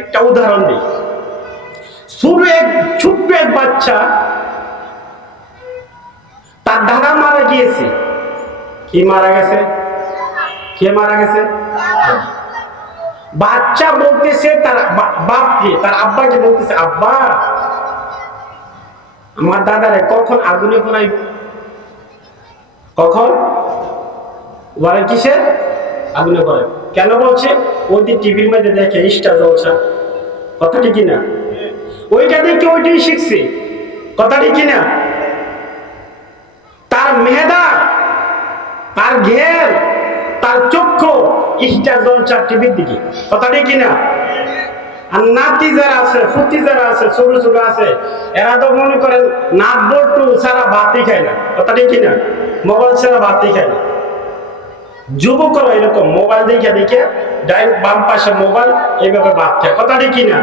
একটা উদাহরণ দিই। শুরু এক, ছোট্ট এক বাচ্চা তার দাদা মারা গিয়েছে। কি মারা গেছে? কে মারা গেছে? বাচ্চা বলতেছে তার বাপকে, তার আব্বাকে বলতেছে, আব্বা, আমার দাদারে কখন আগুনে পোড়াইব? কখন? বলে কিসে আগুনে পড়ে। কেন বলছে? ওই দিন টিভির মধ্যে দেখে ইস্টা জলসা কথাটি কিনা ওইটা দেখে ওইটাই শিখছে। কথাটি কিনা তার মেহেদা তার ঘের, তার চক্ষু ইস্টা জলসা টিভির দিকে। কথাটি কিনা আর নাতি যারা আছে ফুটি যারা আছে, ছোট ছোট আছে, এরা তো মনে করেন নাট বল্টু ছাড়া ভাতই খায় না। কথাটি কিনা মোবাইল ছাড়া ভাতই খায় না। যুবকরা এরকম মোবাইল দেখে দেখে ডাইরেক্ট বাম পাশে মোবাইল, এইভাবে ভাত খায় কথাটি কিনা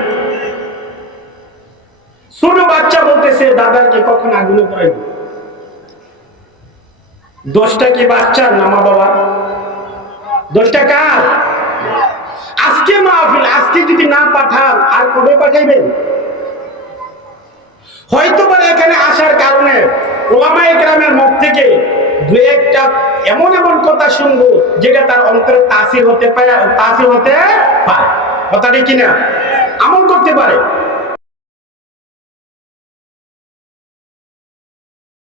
ছোট বাচ্চা বলতেছে, দাদাকে কখন আগুনে পড়াইব? দোষটা কি বাচ্চার না মা বাবা? দোষটা কার? আজকে মাহফিল, আজকে যদি না পাঠান, আর কবে পাঠাইবেন? হয়তো বা এখানে আসার কারণে ওলামাই গ্রামের মুখ থেকে দু একটা এমন এমন কথা শুনব যেটা তার অন্তরে তাসির হতে পারে তাসির হতে পারে। কথাটি কিনা আমল করতে পারে।